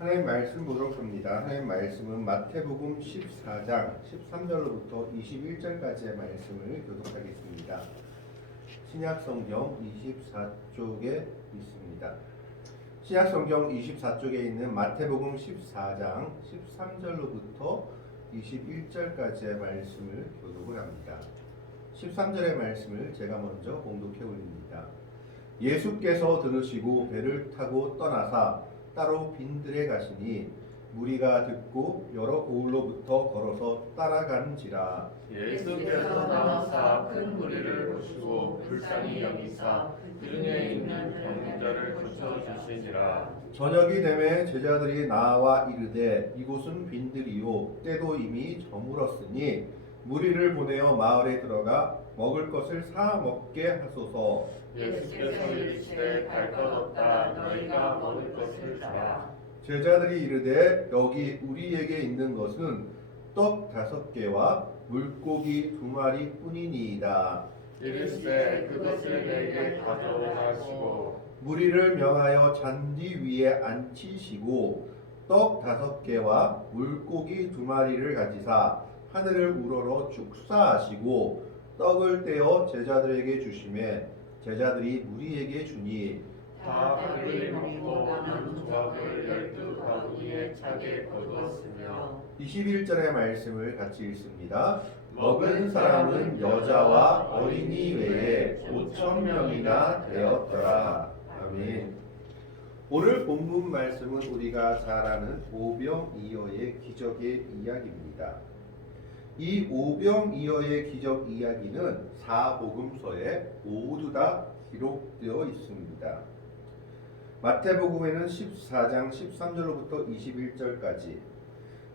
하나님 말씀 보도록 합니다. 하나님 말씀은 마태복음 14장 13절로부터 21절까지의 말씀을 교독하겠습니다. 신약성경 24쪽에 있습니다. 신약성경 24쪽에 있는 마태복음 14장 13절로부터 21절까지의 말씀을 교독을 합니다. 13절의 말씀을 제가 먼저 봉독해 올립니다. 예수께서 들으시고 배를 타고 떠나사 따로 빈들에 가시니 무리가 듣고 여러 고을로부터 걸어서 따라간지라. 예수께서 나와사 큰 무리를 보시고 불쌍히 여기사 등에 있는 병자를 고쳐주시니라. 저녁이 되매 제자들이 나와 이르되 이곳은 빈들이요 때도 이미 저물었으니 무리를 보내어 마을에 들어가 먹을 것을 사 먹게 하소서. 예수께서 이르시되 갈 것 없다. 너희가 먹을 것을 주라. 제자들이 이르되 여기 우리에게 있는 것은 떡 5개와 물고기 2마리 뿐이니이다. 이르시되 그것을 내게 가져오라 하시고 무리를 명하여 잔디 위에 앉히시고 떡 5개와 물고기 2마리를 가지사 하늘을 우러러 축사하시고 떡을 떼어 제자들에게 주시매 제자들이 무리에게 주니 다 그를 먹고 남은 조각을 12바구니에 차게 거두었으며 21절의 말씀을 같이 읽습니다. 먹은 사람은 여자와 어린이 외에 5,000명이나 되었더라. 아멘. 오늘 본문 말씀은 우리가 잘 아는 오병이어의 기적의 이야기입니다. 이 오병이어의 기적 이야기는 사복음서에 모두 다 기록되어 있습니다. 마태복음에는 14장 13절로부터 21절까지,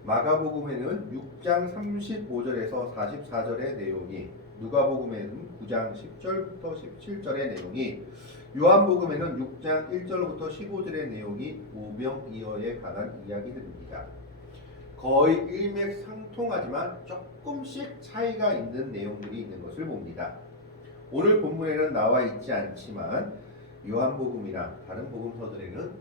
마가복음에는 6장 35절에서 44절의 내용이, 누가복음에는 9장 10절부터 17절의 내용이, 요한복음에는 6장 1절로부터 15절의 내용이 오병이어에 관한 이야기들입니다. 거의 일맥상통하지만 조금씩 차이가 있는 내용들이 있는 것을 봅니다. 오늘 본문에는 나와 있지 않지만 요한복음이나 다른 복음서들에는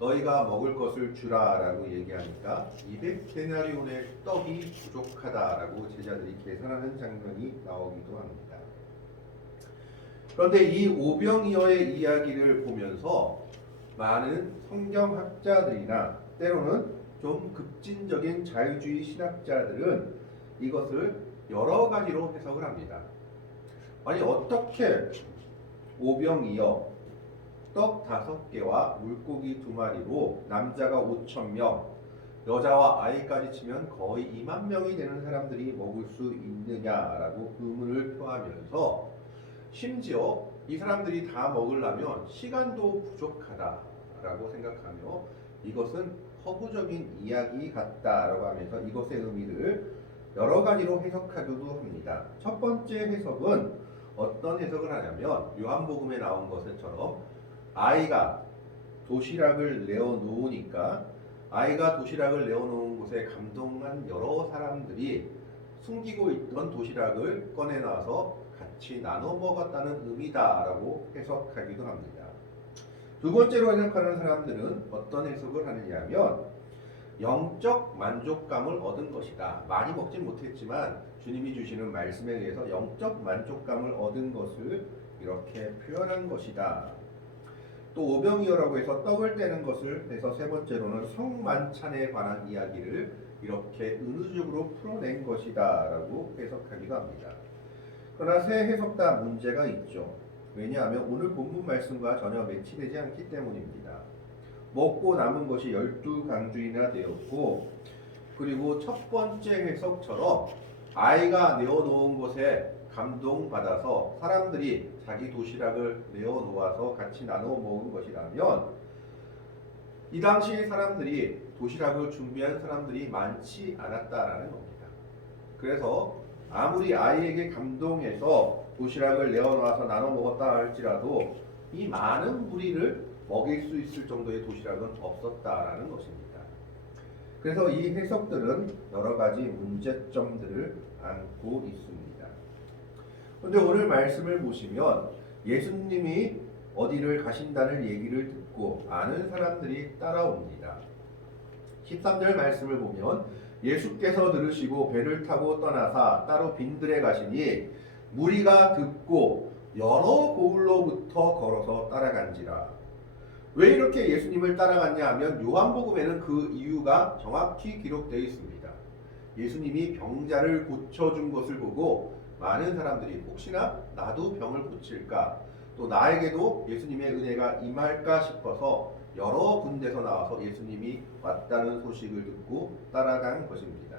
너희가 먹을 것을 주라 라고 얘기하니까 200데나리온의 떡이 부족하다라고 제자들이 계산하는 장면이 나오기도 합니다. 그런데 이 오병이어의 이야기를 보면서 많은 성경학자들이나 때로는 좀 급진적인 자유주의 신학자들은 이것을 여러 가지로 해석을 합니다. 아니 어떻게 오병이어 떡 5개와 물고기 2마리로 남자가 5,000명, 여자와 아이까지 치면 거의 2만 명이 되는 사람들이 먹을 수 있느냐라고 의문을 표하면서 심지어 이 사람들이 다 먹으려면 시간도 부족하다라고 생각하며 이것은 허구적인 이야기 같다라고 하면서 이것의 의미를 여러 가지로 해석하기도 합니다. 첫 번째 해석은 어떤 해석을 하냐면 요한복음에 나온 것처럼 아이가 도시락을 내어놓으니까 아이가 도시락을 내어놓은 곳에 감동한 여러 사람들이 숨기고 있던 도시락을 꺼내놔서 같이 나눠 먹었다는 의미다라고 해석하기도 합니다. 두 번째로 해석하는 사람들은 어떤 해석을 하느냐면 영적 만족감을 얻은 것이다. 많이 먹진 못했지만 주님이 주시는 말씀에 의해서 영적 만족감을 얻은 것을 이렇게 표현한 것이다. 또 오병이어라고 해서 떡을 떼는 것을 해서 세 번째로는 성만찬에 관한 이야기를 이렇게 은유적으로 풀어낸 것이다 라고 해석하기도 합니다. 그러나 세 해석 다 문제가 있죠. 왜냐하면 오늘 본문 말씀과 전혀 매치되지 않기 때문입니다. 먹고 남은 것이 12강주이나 되었고, 그리고 첫 번째 해석처럼 아이가 내어놓은 곳에 감동받아서 사람들이 자기 도시락을 내어놓아서 같이 나눠 먹은 것이라면 이 당시 사람들이 도시락을 준비한 사람들이 많지 않았다라는 겁니다. 그래서 아무리 아이에게 감동해서 도시락을 내어놓아서 나눠 먹었다 할지라도 이 많은 무리를 먹일 수 있을 정도의 도시락은 없었다라는 것입니다. 그래서 이 해석들은 여러 가지 문제점들을 안고 있습니다. 그런데 오늘 말씀을 보시면 예수님이 어디를 가신다는 얘기를 듣고 아는 사람들이 따라옵니다. 13절 말씀을 보면 예수께서 들으시고 배를 타고 떠나사 따로 빈들에 가시니 무리가 듣고 여러 고을로부터 걸어서 따라간지라. 왜 이렇게 예수님을 따라갔냐 하면 요한복음에는 그 이유가 정확히 기록되어 있습니다. 예수님이 병자를 고쳐준 것을 보고 많은 사람들이 혹시나 나도 병을 고칠까, 또 나에게도 예수님의 은혜가 임할까 싶어서 여러 군데서 나와서 예수님이 왔다는 소식을 듣고 따라간 것입니다.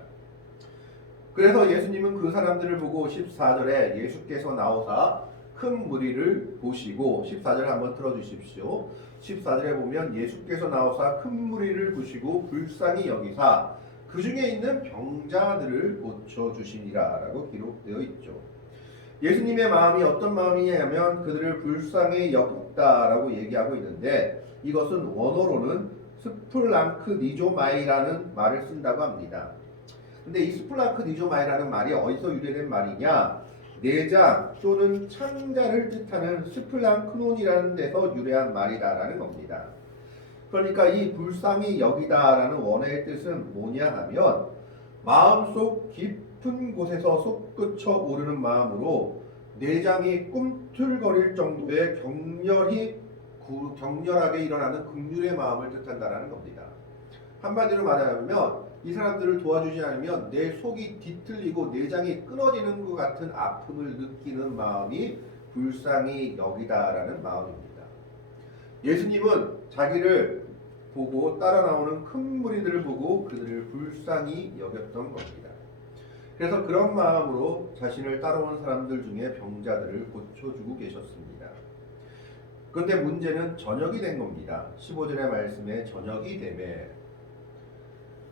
그래서 예수님은 그 사람들을 보고 14절에 예수께서 나오사 큰 무리를 보시고, 14절 한번 들어주십시오. 14절에 보면 예수께서 나오사 큰 무리를 보시고 불쌍히 여기사 그 중에 있는 병자들을 고쳐주시니라 라고 기록되어 있죠. 예수님의 마음이 어떤 마음이냐면 그들을 불쌍히 여겼다라고 얘기하고 있는데, 이것은 원어로는 스플랑크니조마이라는 말을 쓴다고 합니다. 근데 이 스플랑크니조마이라는 말이 어디서 유래된 말이냐? 내장 또는 창자를 뜻하는 스플랑크논이라는 데서 유래한 말이다라는 겁니다. 그러니까 이 불쌍히 여기다라는 원어의 뜻은 뭐냐 하면 마음속 깊은 곳에서 솟구쳐 오르는 마음으로 내장이 꿈틀거릴 정도의 격렬하게 일어나는 긍휼의 마음을 뜻한다라는 겁니다. 한마디로 말하면 이 사람들을 도와주지 않으면 내 속이 뒤틀리고 내장이 끊어지는 것 같은 아픔을 느끼는 마음이 불쌍히 여기다라는 마음입니다. 예수님은 자기를 보고 따라 나오는 큰 무리들을 보고 그들을 불쌍히 여겼던 겁니다. 그래서 그런 마음으로 자신을 따라온 사람들 중에 병자들을 고쳐주고 계셨습니다. 그런데 문제는 저녁이 된 겁니다. 15절의 말씀에 저녁이 되매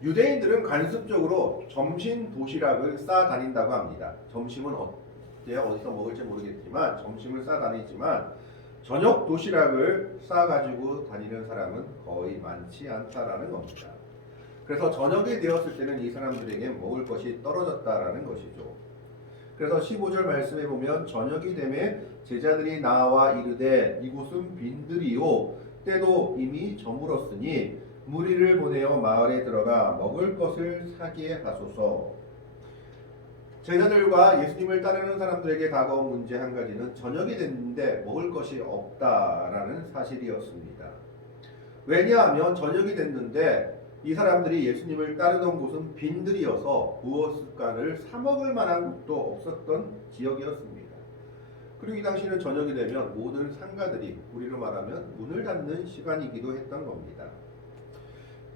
유대인들은 관습적으로 점심 도시락을 싸 다닌다고 합니다. 점심은 어디서 먹을지 모르겠지만 점심을 싸 다니지만 저녁 도시락을 싸가지고 다니는 사람은 거의 많지 않다라는 겁니다. 그래서 저녁이 되었을 때는 이 사람들에게 먹을 것이 떨어졌다라는 것이죠. 그래서 15절 말씀에 보면 저녁이 되매 제자들이 나와 이르되 이곳은 빈들이요 때도 이미 저물었으니 무리를 보내어 마을에 들어가 먹을 것을 사게 하소서. 제자들과 예수님을 따르는 사람들에게 다가온 문제 한 가지는 저녁이 됐는데 먹을 것이 없다라는 사실이었습니다. 왜냐하면 저녁이 됐는데 이 사람들이 예수님을 따르던 곳은 빈들이어서 무엇가를 사 먹을 만한 곳도 없었던 지역이었습니다. 그리고 이 당시는 저녁이 되면 모든 상가들이 우리로 말하면 문을 닫는 시간이기도 했던 겁니다.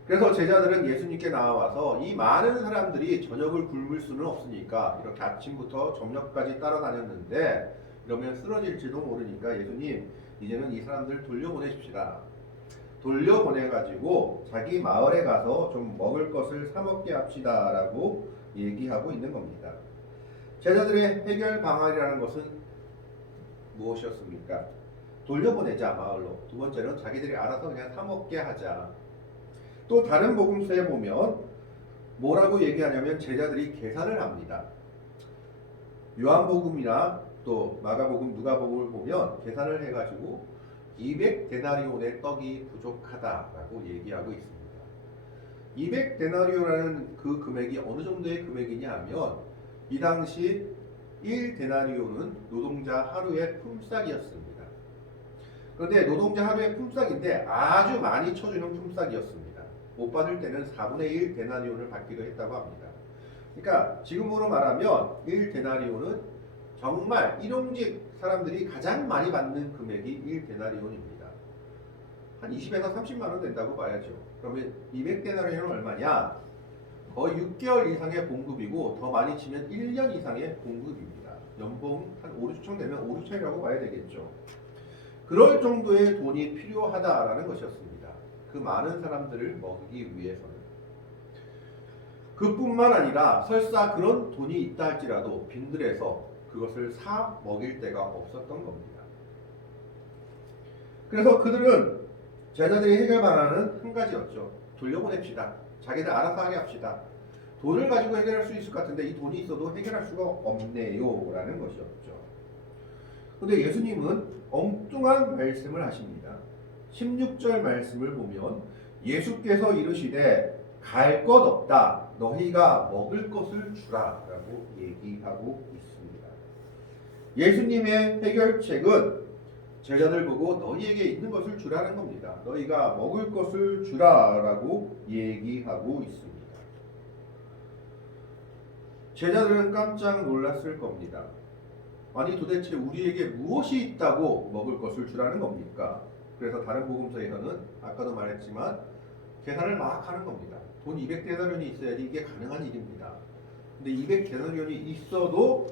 그래서 제자들은 예수님께 나와서 이 많은 사람들이 저녁을 굶을 수는 없으니까 이렇게 아침부터 저녁까지 따라다녔는데 이러면 쓰러질지도 모르니까 예수님 이제는 이 사람들 돌려보내십시다. 돌려보내가지고 자기 마을에 가서 좀 먹을 것을 사 먹게 합시다 라고 얘기하고 있는 겁니다. 제자들의 해결 방안이라는 것은 무엇이었습니까? 돌려보내자 마을로. 두 번째는 자기들이 알아서 그냥 사 먹게 하자. 또 다른 복음서에 보면 뭐라고 얘기하냐면 제자들이 계산을 합니다. 요한복음이나 또 마가복음, 누가복음을 보면 계산을 해가지고 200데나리온의 떡이 부족하다라고 얘기하고 있습니다. 200데나리온이라는 그 금액이 어느 정도의 금액이냐 하면 이 당시 1데나리온은 노동자 하루의 품삯이었습니다. 그런데 노동자 하루의 품삯인데 아주 많이 쳐주는 품삯이었습니다. 못 받을 때는 4분의 1 데나리온을 받기도 했다고 합니다. 그러니까 지금으로 말하면 1 데나리온은 정말 일용직 사람들이 가장 많이 받는 금액이 1 데나리온입니다. 한 20에서 30만 원 된다고 봐야죠. 그러면 200데나리온은 얼마냐? 거의 6개월 이상의 봉급이고 더 많이 치면 1년 이상의 봉급입니다. 연봉 한 5, 6천 되면 5, 6천이라고 봐야 되겠죠. 그럴 정도의 돈이 필요하다라는 것이었습니다. 그 많은 사람들을 먹이기 위해서는. 그뿐만 아니라 설사 그런 돈이 있다 할지라도 빈들에서 그것을 사 먹일 데가 없었던 겁니다. 그래서 그들은 제자들이 해결 방안은 한 가지였죠. 돌려보냅시다. 자기들 알아서 하게 합시다. 돈을 가지고 해결할 수 있을 것 같은데 이 돈이 있어도 해결할 수가 없네요 라는 것이었죠. 그런데 예수님은 엉뚱한 말씀을 하십니다. 16절 말씀을 보면 예수께서 이르시되 갈 것 없다. 너희가 먹을 것을 주라. 라고 얘기하고 있습니다. 예수님의 해결책은 제자들 보고 너희에게 있는 것을 주라는 겁니다. 너희가 먹을 것을 주라. 라고 얘기하고 있습니다. 제자들은 깜짝 놀랐을 겁니다. 아니 도대체 우리에게 무엇이 있다고 먹을 것을 주라는 겁니까? 그래서 다른 복음서에서는 아까도 말했지만 계산을 막 하는 겁니다. 돈 200데나리온이 있어야지 이게 가능한 일입니다. 근데 200데나리온이 있어도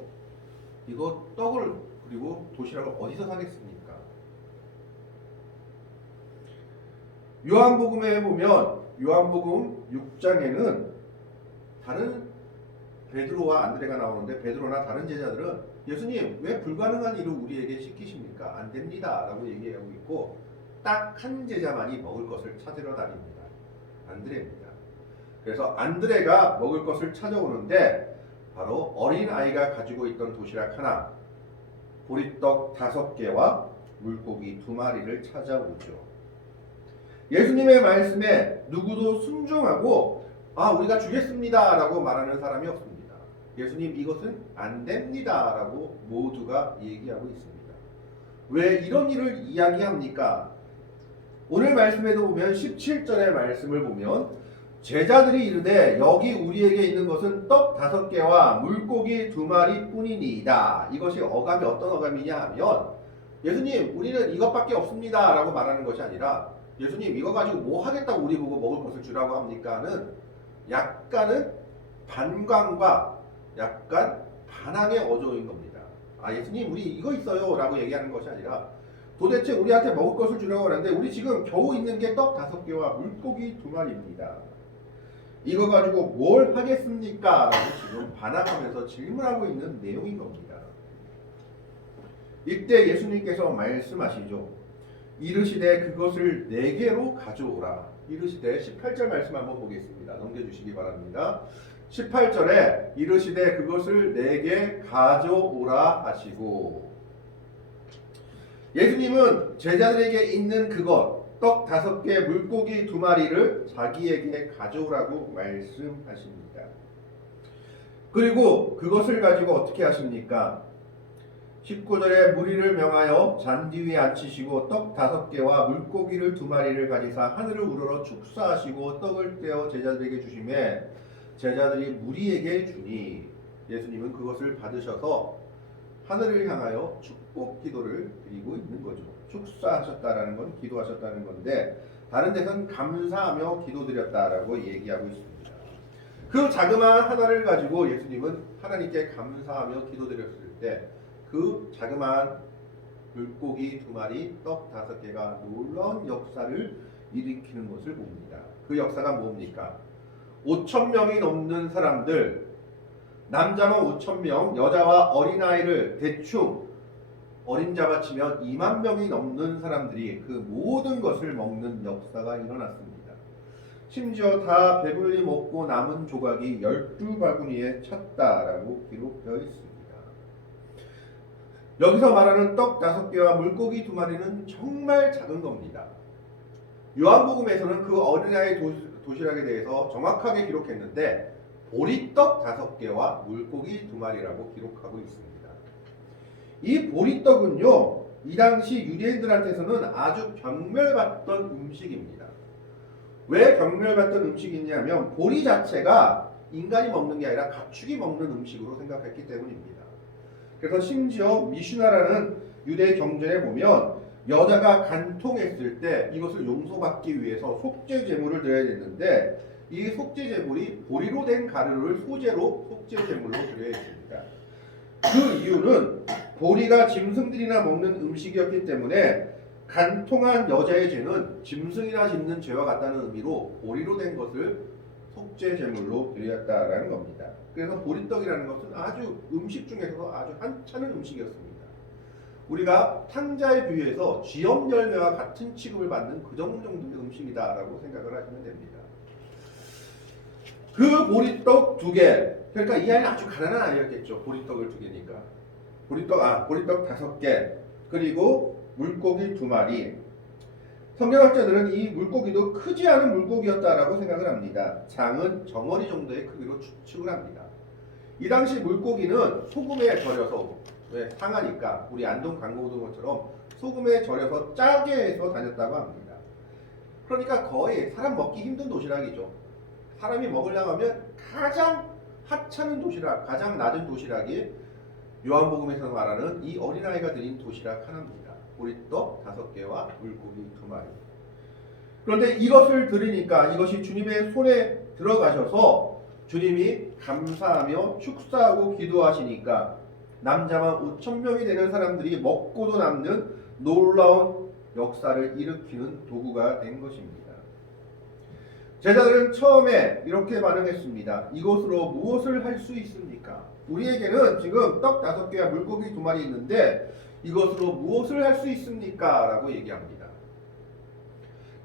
이거 떡을 그리고 도시락을 어디서 사겠습니까? 요한복음에 보면 요한복음 6장에는 다른 베드로와 안드레가 나오는데 베드로나 다른 제자들은 예수님 왜 불가능한 일을 우리에게 시키십니까? 안 됩니다 라고 얘기하고 있고 딱 한 제자만이 먹을 것을 찾으러 다닙니다. 안드레입니다. 그래서 안드레가 먹을 것을 찾아오는데 바로 어린아이가 가지고 있던 도시락 하나, 보리떡 5개와 물고기 2마리를 찾아오죠. 예수님의 말씀에 누구도 순종하고 우리가 주겠습니다 라고 말하는 사람이 없습니다. 예수님 이것은 안 됩니다 라고 모두가 얘기하고 있습니다. 왜 이런 일을 이야기합니까? 오늘 말씀에도 보면 17절의 말씀을 보면 제자들이 이르되 여기 우리에게 있는 것은 떡 5개와 물고기 2마리 뿐이니이다. 이것이 어감이 어떤 어감이냐 하면 예수님 우리는 이것밖에 없습니다 라고 말하는 것이 아니라 예수님 이거 가지고 뭐 하겠다고 우리 보고 먹을 것을 주라고 합니까는 약간은 반광과 약간 반항의 어조인 겁니다. 예수님 우리 이거 있어요 라고 얘기하는 것이 아니라 도대체 우리한테 먹을 것을 주려고 하는데 우리 지금 겨우 있는 게 떡 5개와 물고기 2마리입니다. 이거 가지고 뭘 하겠습니까? 라고 지금 반항하면서 질문하고 있는 내용인 겁니다. 이때 예수님께서 말씀하시죠. 이르시되 그것을 내게로 가져오라. 이르시되 18절 말씀 한번 보겠습니다. 넘겨주시기 바랍니다. 18절에 이르시되 그것을 내게 가져오라 하시고 예수님은 제자들에게 있는 그것 떡 5개 물고기 2마리를 자기에게 가져오라고 말씀하십니다. 그리고 그것을 가지고 어떻게 하십니까? 19절에 무리를 명하여 잔디 위에 앉히시고 떡 5개와 물고기를 2마리를 가지사 하늘을 우러러 축사하시고 떡을 떼어 제자들에게 주시매 제자들이 무리에게 주니 예수님은 그것을 받으셔서 하늘을 향하여 축복 기도를 드리고 있는 거죠. 축사하셨다라는 건 기도하셨다는 건데 다른 데서는 감사하며 기도드렸다라고 얘기하고 있습니다. 그 자그마한 하나를 가지고 예수님은 하나님께 감사하며 기도드렸을 때 그 자그마한 물고기 2마리, 떡 5개가 놀라운 역사를 일으키는 것을 봅니다. 그 역사가 뭡니까? 5,000명이 넘는 사람들, 남자만 5,000명, 여자와 어린아이를 대충 어림잡아 치면 2만 명이 넘는 사람들이 그 모든 것을 먹는 역사가 일어났습니다. 심지어 다 배불리 먹고 남은 조각이 12바구니에 찼다라고 기록되어 있습니다. 여기서 말하는 떡 5개와 물고기 2마리는 정말 작은 겁니다. 요한복음에서는 그 어린아이 도시락에 대해서 정확하게 기록했는데 보리떡 5개와 물고기 2마리라고 기록하고 있습니다. 이 보리떡은요, 이 당시 유대인들한테서는 아주 경멸받던 음식입니다. 왜 경멸받던 음식이냐면 보리 자체가 인간이 먹는 게 아니라 가축이 먹는 음식으로 생각했기 때문입니다. 그래서 심지어 미슈나라는 유대 경전에 보면 여자가 간통했을 때 이것을 용서받기 위해서 속죄 제물을 드려야 되는데 이 속죄 제물이 보리로 된 가루를 소재로 속죄 제물로 드려야 했습니다. 그 이유는 보리가 짐승들이나 먹는 음식이었기 때문에 간통한 여자의 죄는 짐승이나 짚는 죄와 같다는 의미로 보리로 된 것을 속죄 제물로 드렸다라는 겁니다. 그래서 보리떡이라는 것은 아주 음식 중에서도 아주 한찮은 음식이었습니다. 우리가 탕자에 비유해서 쥐염 열매와 같은 취급을 받는 그 정도의 음식이다라고 생각을 하시면 됩니다. 그 보리떡 2개, 그러니까 이 아이는 아주 가난한 아이였겠죠. 보리떡을 2개니까. 보리떡 5개, 그리고 물고기 2마리. 성경학자들은 이 물고기도 크지 않은 물고기였다라고 생각을 합니다. 장은 정어리 정도의 크기로 추측을 합니다. 이 당시 물고기는 소금에 절여서, 왜 상하니까 우리 안동 강고등어처럼 소금에 절여서 짜게 해서 다녔다고 합니다. 그러니까 거의 사람 먹기 힘든 도시락이죠. 사람이 먹으려고 하면 가장 하찮은 도시락, 가장 낮은 도시락이 요한복음에서 말하는 이 어린아이가 드린 도시락 하나입니다. 보리떡 5개와 물고기 2마리. 그런데 이것을 드리니까 이것이 주님의 손에 들어가셔서 주님이 감사하며 축사하고 기도하시니까 남자만 5,000명이 되는 사람들이 먹고도 남는 놀라운 역사를 일으키는 도구가 된 것입니다. 제자들은 처음에 이렇게 반응했습니다. 이것으로 무엇을 할 수 있습니까? 우리에게는 지금 떡 5개와 물고기 2마리 있는데 이것으로 무엇을 할 수 있습니까? 라고 얘기합니다.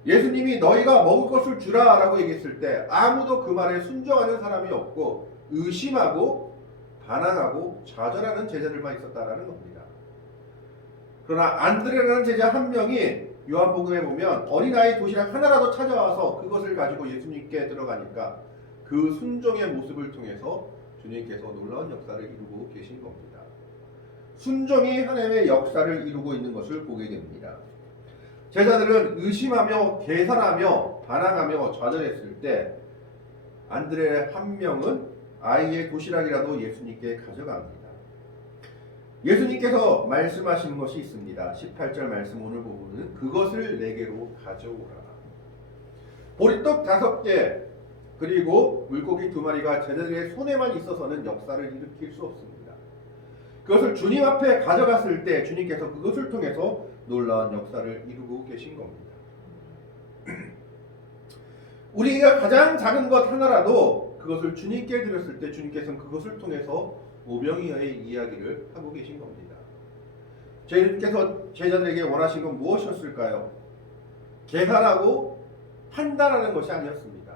예수님이 너희가 먹을 것을 주라 라고 얘기했을 때 아무도 그 말에 순종하는 사람이 없고 의심하고 반항하고 좌절하는 제자들만 있었다라는 겁니다. 그러나 안드레라는 제자 한 명이 요한복음에 보면 어린아이 도시락 하나라도 찾아와서 그것을 가지고 예수님께 들어가니까 그 순종의 모습을 통해서 주님께서 놀라운 역사를 이루고 계신 겁니다. 순종이 하나님의 역사를 이루고 있는 것을 보게 됩니다. 제자들은 의심하며 계산하며 반항하며 좌절했을 때 안드레 한 명은 아이의 도시락이라도 예수님께 가져갑니다. 예수님께서 말씀하신 것이 있습니다. 18절 말씀 오늘 부분은 그것을 내게로 가져오라. 보리떡 5개 그리고 물고기 2마리가 제자들의 손에만 있어서는 역사를 일으킬 수 없습니다. 그것을 주님 앞에 가져갔을 때 주님께서 그것을 통해서 놀라운 역사를 이루고 계신 겁니다. 우리가 가장 작은 것 하나라도 그것을 주님께 드렸을 때 주님께서는 그것을 통해서 오병이어의 이야기를 하고 계신 겁니다. 주님께서 제자들에게 원하신 건 무엇이었을까요? 계산하고 판단하는 것이 아니었습니다.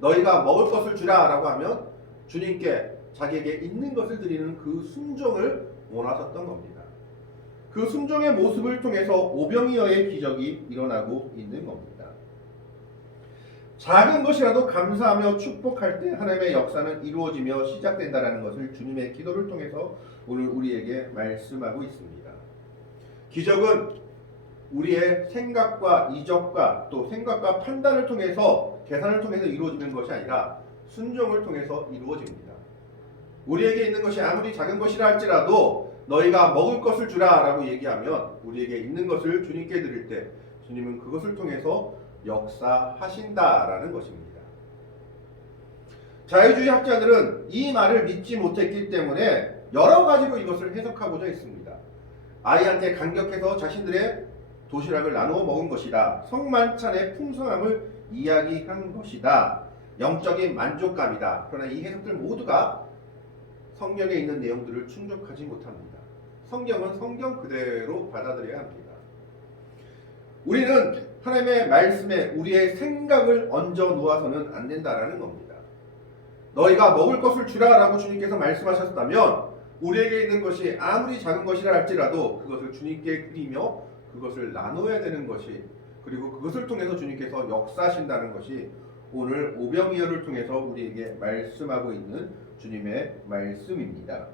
너희가 먹을 것을 주라 라고 하면 주님께 자기에게 있는 것을 드리는 그 순종을 원하셨던 겁니다. 그 순종의 모습을 통해서 오병이어의 기적이 일어나고 있는 겁니다. 작은 것이라도 감사하며 축복할 때 하나님의 역사는 이루어지며 시작된다는 것을 주님의 기도를 통해서 오늘 우리에게 말씀하고 있습니다. 기적은 우리의 생각과 이적과 또 생각과 판단을 통해서 계산을 통해서 이루어지는 것이 아니라 순종을 통해서 이루어집니다. 우리에게 있는 것이 아무리 작은 것이라 할지라도 너희가 먹을 것을 주라 라고 얘기하면 우리에게 있는 것을 주님께 드릴 때 주님은 그것을 통해서 역사하신다라는 것입니다. 자유주의 학자들은 이 말을 믿지 못했기 때문에 여러 가지로 이것을 해석하고자 했습니다. 아이한테 간격해서 자신들의 도시락을 나누어 먹은 것이다. 성만찬의 풍성함을 이야기한 것이다. 영적인 만족감이다. 그러나 이 해석들 모두가 성경에 있는 내용들을 충족하지 못합니다. 성경은 성경 그대로 받아들여야 합니다. 우리는 하나님의 말씀에 우리의 생각을 얹어 놓아서는 안 된다라는 겁니다. 너희가 먹을 것을 주라라고 주님께서 말씀하셨다면 우리에게 있는 것이 아무리 작은 것이라 할지라도 그것을 주님께 드리며 그것을 나눠야 되는 것이 그리고 그것을 통해서 주님께서 역사하신다는 것이 오늘 오병이어를 통해서 우리에게 말씀하고 있는 주님의 말씀입니다.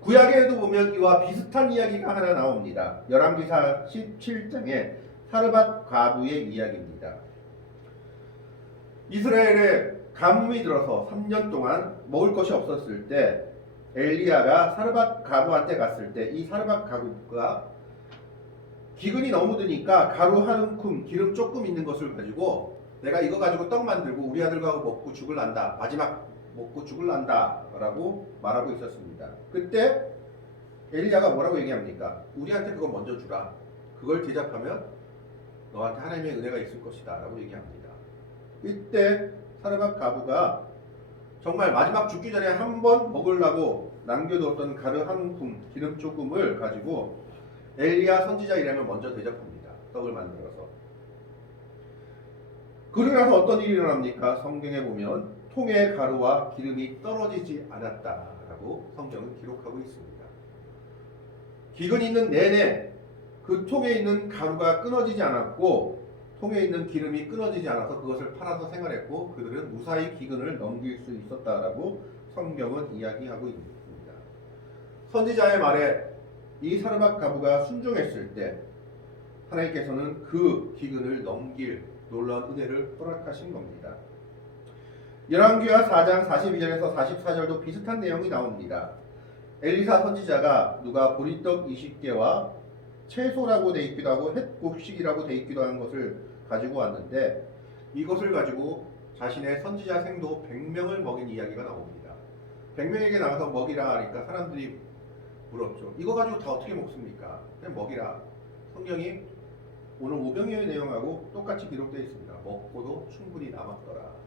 구약에도 보면 이와 비슷한 이야기가 하나 나옵니다. 열왕기사 17장에 사르밧 과부의 이야기입니다. 이스라엘에 가뭄이 들어서 3년 동안 먹을 것이 없었을 때 엘리야가 사르밧 과부한테 갔을 때 이 사르밧 과부가 기근이 너무 드니까 가루 한 움큼 기름 조금 있는 것을 가지고 내가 이거 가지고 떡 만들고 우리 아들과 먹고 죽을란다. 마지막 먹고 죽을란다 라고 말하고 있었습니다. 그때 엘리야가 뭐라고 얘기합니까? 우리한테 그거 먼저 주라. 그걸 대접하면 너한테 하나님의 은혜가 있을 것이다 라고 얘기합니다. 이때 사르밧 과부가 정말 마지막 죽기 전에 한 번 먹으려고 남겨두었던 가루 한 움큼 기름 조금을 가지고 엘리야 선지자 이름을 먼저 대접합니다. 떡을 만들어서. 그러고 나서 어떤 일이 일어납니까? 성경에 보면 통에 가루와 기름이 떨어지지 않았다라고 성경은 기록하고 있습니다. 기근이 있는 내내 그 통에 있는 가루가 끊어지지 않았고 통에 있는 기름이 끊어지지 않아서 그것을 팔아서 생활했고 그들은 무사히 기근을 넘길 수 있었다라고 성경은 이야기하고 있습니다. 선지자의 말에 이 사르밧 가부가 순종했을 때 하나님께서는 그 기근을 넘길 놀라운 은혜를 허락하신 겁니다. 열왕기하 4장 42절에서 44절도 비슷한 내용이 나옵니다. 엘리사 선지자가 누가 보리떡 20개와 채소라고 돼 있기도 하고 햇곡식이라고 돼 있기도 한 것을 가지고 왔는데 이것을 가지고 자신의 선지자 생도 100명을 먹인 이야기가 나옵니다. 100명에게 나가서 먹이라 하니까 사람들이 물었죠. 이거 가지고 다 어떻게 먹습니까? 그냥 먹이라. 성경이 오늘 오병이어의 내용하고 똑같이 기록되어 있습니다. 먹고도 충분히 남았더라.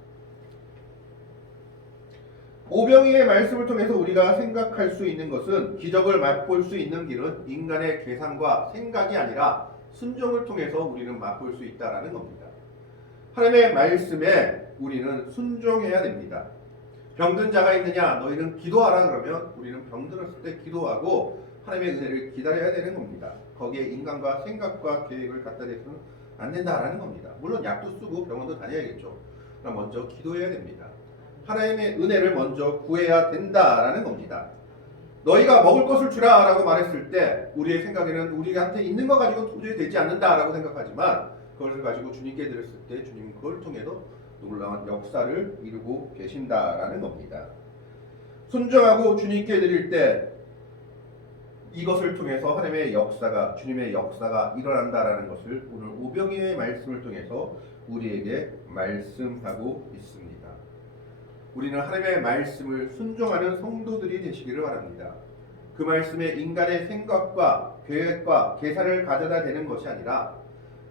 오병이의 말씀을 통해서 우리가 생각할 수 있는 것은 기적을 맛볼 수 있는 길은 인간의 계산과 생각이 아니라 순종을 통해서 우리는 맛볼 수 있다라는 겁니다. 하나님의 말씀에 우리는 순종해야 됩니다. 병든 자가 있느냐 너희는 기도하라 그러면 우리는 병들었을 때 기도하고 하나님의 은혜를 기다려야 되는 겁니다. 거기에 인간과 생각과 계획을 갖다 대서는 안 된다라는 겁니다. 물론 약도 쓰고 병원도 다녀야겠죠. 그럼 먼저 기도해야 됩니다. 하나님의 은혜를 먼저 구해야 된다라는 겁니다. 너희가 먹을 것을 주라 라고 말했을 때 우리의 생각에는 우리한테 있는 거 가지고 도저히 되지 않는다라고 생각하지만 그것을 가지고 주님께 드렸을 때 주님은 그걸 통해서 놀라운 역사를 이루고 계신다라는 겁니다. 순종하고 주님께 드릴 때 이것을 통해서 하나님의 역사가 주님의 역사가 일어난다라는 것을 오늘 오병이어의 말씀을 통해서 우리에게 말씀하고 있습니다. 우리는 하나님의 말씀을 순종하는 성도들이 되시기를 바랍니다. 그 말씀에 인간의 생각과 계획과 계산을 가져다 대는 것이 아니라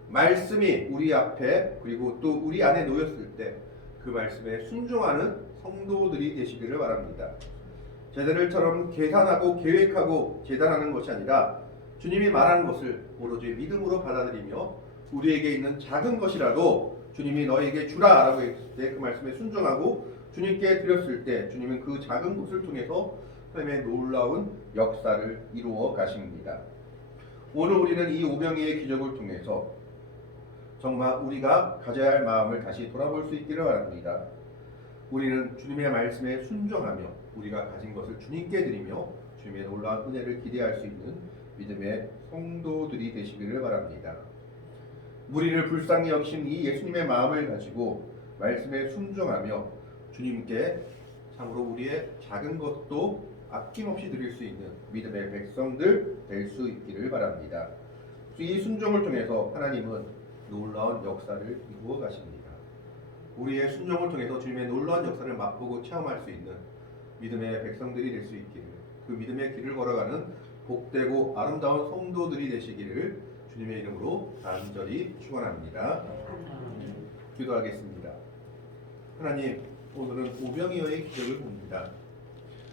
말씀이 우리 앞에 그리고 또 우리 안에 놓였을 때 그 말씀에 순종하는 성도들이 되시기를 바랍니다. 제자들처럼 계산하고 계획하고 재단하는 것이 아니라 주님이 말하는 것을 오로지 믿음으로 받아들이며 우리에게 있는 작은 것이라도 주님이 너에게 주라 라고 했을 때 그 말씀에 순종하고 주님께 드렸을 때 주님은 그 작은 것을 통해서 하나님의 놀라운 역사를 이루어 가십니다. 오늘 우리는 이 오병이의 기적을 통해서 정말 우리가 가져야 할 마음을 다시 돌아볼 수 있기를 바랍니다. 우리는 주님의 말씀에 순종하며 우리가 가진 것을 주님께 드리며 주님의 놀라운 은혜를 기대할 수 있는 믿음의 성도들이 되시기를 바랍니다. 우리를 불쌍히 여기신 이 예수님의 마음을 가지고 말씀에 순종하며 주님께 참으로 우리의 작은 것도 아낌없이 드릴 수 있는 믿음의 백성들 될 수 있기를 바랍니다. 이 순종을 통해서 하나님은 놀라운 역사를 이루어 가십니다. 우리의 순종을 통해서 주님의 놀라운 역사를 맛보고 체험할 수 있는 믿음의 백성들이 될 수 있기를 그 믿음의 길을 걸어가는 복되고 아름다운 성도들이 되시기를 주님의 이름으로 간절히 축원합니다. 기도하겠습니다. 하나님, 오늘은 오병이어의 기적을 봅니다.